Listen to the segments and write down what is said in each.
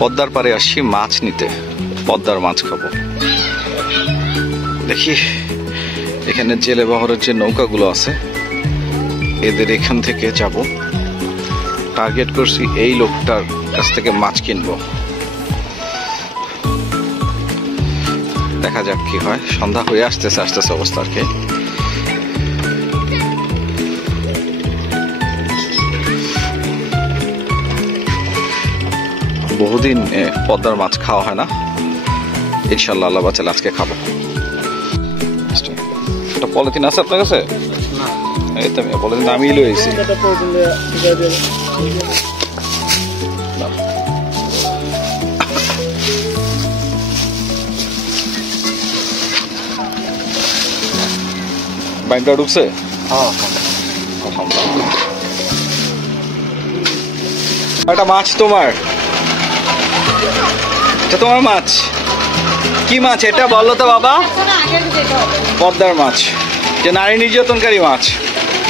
পদ্মার পাড়ে আসছি মাছ নিতে, পদ্মার মাছ খাবো। দেখি এখানে জেলে বহরের যে নৌকাগুলো আছে এদের এখান থেকে যাব। টার্গেট করছি এই লোকটার কাছ থেকে মাছ কিনবো। দেখা যাক কি হয়। সন্ধ্যা হয়ে আসতেছে আসতেছে অবস্থা আর কি। বহুদিন পদ্মার মাছ খাওয়া হয় না, ইনশাল্লাহ আল্লাহ বাঁচালে আজকে খাবো। একটা পলিথিন আছে আপনার কাছে? এই তো আমি পলিথিন আমি লইছি। বাইকটা ঢুকছে? একটা মাছ তোমার, এটা তোমার মাছ। কি মাছ এটা বললো তো বাবা? পদ্মার মাছ, যে নারী নির্যাতনকারী মাছ।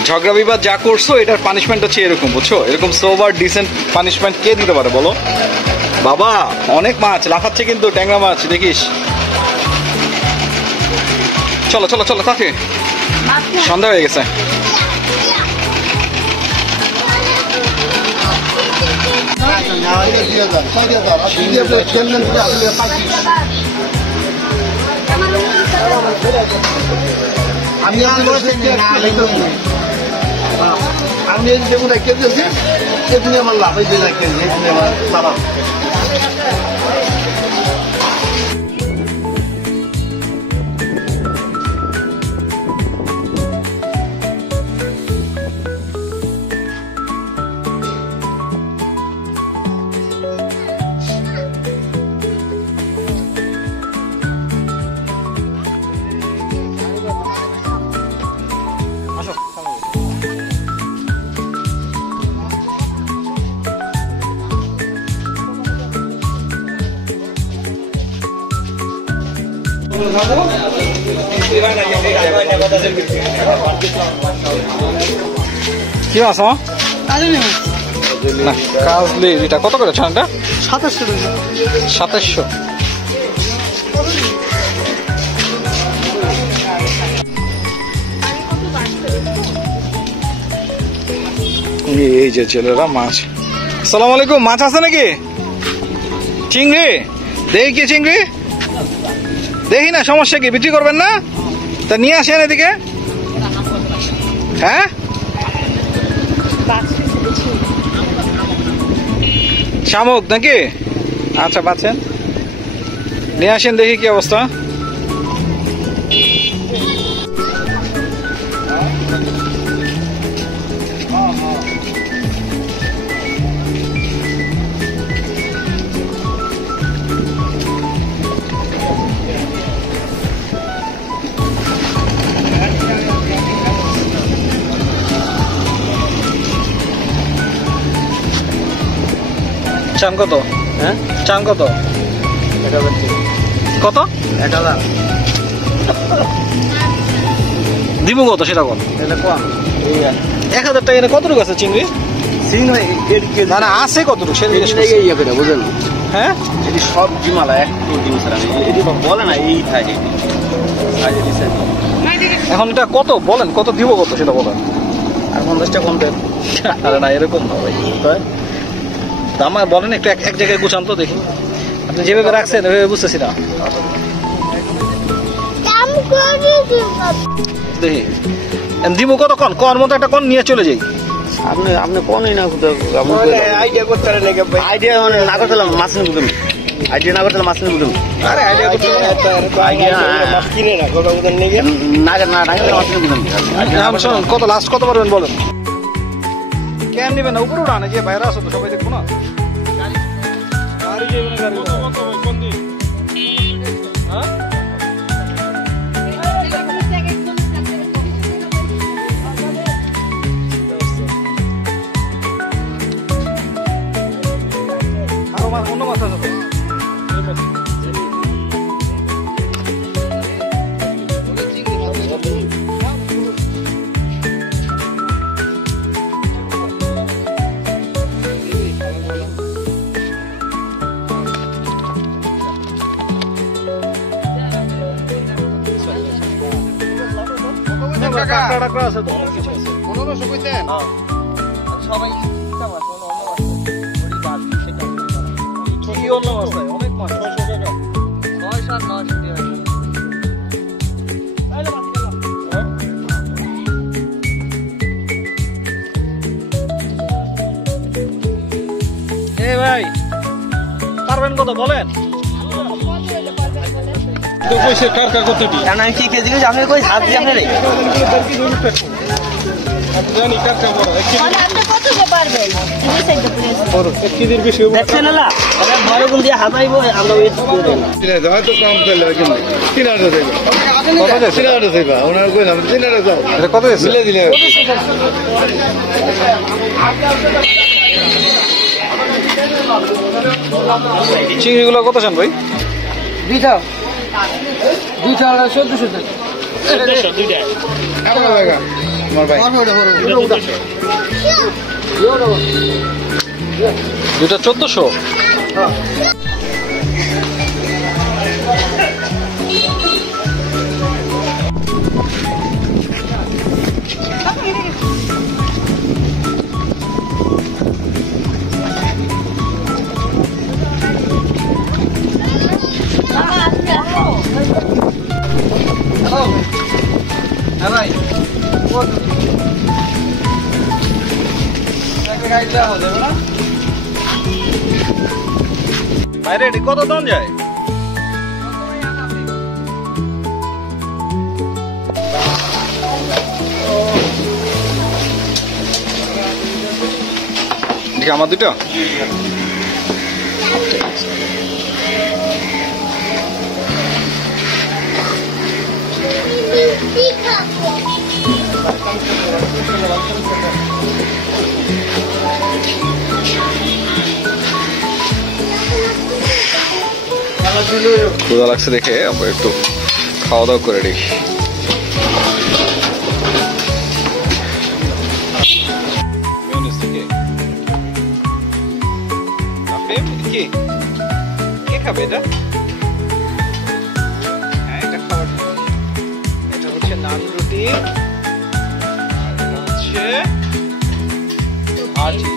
ঝগড়া বিবাদ যা করছো এটার পানিশমেন্ট হচ্ছে এরকম, বুঝছো? এরকম সোবার ডিসেন্ট পানিশমেন্ট কে দিতে পারে বলো? বাবা অনেক মাছ লাফাচ্ছে কিন্তু, ট্যাংরা মাছ দেখিস। চলো চলো চলো তাকে, সন্ধ্যা হয়ে গেছে। আমি যেমন কেজি এদিনে আমার লাভ হয়েছে কেজি, এদিনে আমার লাভ। কি মাছ আমার? কাজলি। এটা কত করে ছানটা? 2700। এই যে ছেলেরা মাছ। আসসালামু আলাইকুম, মাছ আছে নাকি? চিংড়ি দেখি, কি চিংড়ি দেখি না, সমস্যা কি? বিক্রি করবেন না? তা নিয়ে আসেন এদিকে। হ্যাঁ শামুক নাকি? আচ্ছা বাঁচেন, নিয়ে আসেন দেখি কি অবস্থা। চান কত? হ্যাঁ চান কত? কত? 1000 দিব কত সেটা বল। 1000 টাকা এনে কতটুকু আছে চিংড়ি? না না আছে কতটুকু সেটা ইয়ে করে বুঝলেন? হ্যাঁ এটি সব জিমালা একটু জিনিস এটি বলে না এই থাকে। এখন এটা কত বলেন, কত দিব কত সেটা বলেন। আর 50 টাকা কম দেন। আরে না এরকম না ভাই, দাম বলেন একটু, এক জায়গায় গুছান তো দেখি। আপনি যেভাবে রাখছেন ওইভাবে বুঝতেছি না। দেখি দিব কত? কন কন মতো একটা কন নিয়ে চলে যাই। আপনি আপনি কনই না, আইডিয়া করতে আইডিয়া না করতে মাছ নিয়ে বুঝুন, আইডিয়া না করতে মাছ নিয়ে বুঝুন। আরে আইডিয়া করতে আইডিয়া কিনে না কত বুঝুন নিয়ে না না না মাছ নিয়ে বুঝুন। কত লাস্ট কত পারবেন বলেন? কেন নেবেন না? উপরে উড়ানে যে বাইরে আসো তো সবাই দেখবো না। গাড়ি যাবে না, গাড়ি কোন দিন? হ্যাঁ আরো অন্য মাছ আছে। টাকা আছে তো অনেক কিছু আছে। 1500 কইতেন? সবাই কি অন্য মাছ নাই, অনেক মাছ 600 টাকা 6-9 এ ভাই পারবেন কত বলেন? তো কইছে কার কত দি? আমি কি কেজি কইছি আপনি কই হাত দিয়ে আপনি রে জানি কার বড় আপনি কত যে পারবেন বড় 1 কেজির বেশি হবে। দেখছেন না আরে বড় গুণ দিয়ে হাতাইবো আমরা ওই করে দেব হয়তো কম করলে কিন্তু 3000 দেবে। কত আছে? 3000 দেবে। ওনার কইলাম 3000 দাও। এটা কত আছে? দিলে দিলে। চিংড়িগুলো কত চান ভাই? দুইটা 1400 টাকা আমার লাগা আমার ভাই। দুটা 1400। বাইরে কত দাম যায়? দেখি আমার দুটো ক্ষুধা লাগছে দেখে আমরা একটু খাওয়া দাওয়া করে দেখি। কে খাবে এটা? হ্যাঁ এটা খাবার। এটা হচ্ছে নান রুটি আর এটা হচ্ছে ভাজি।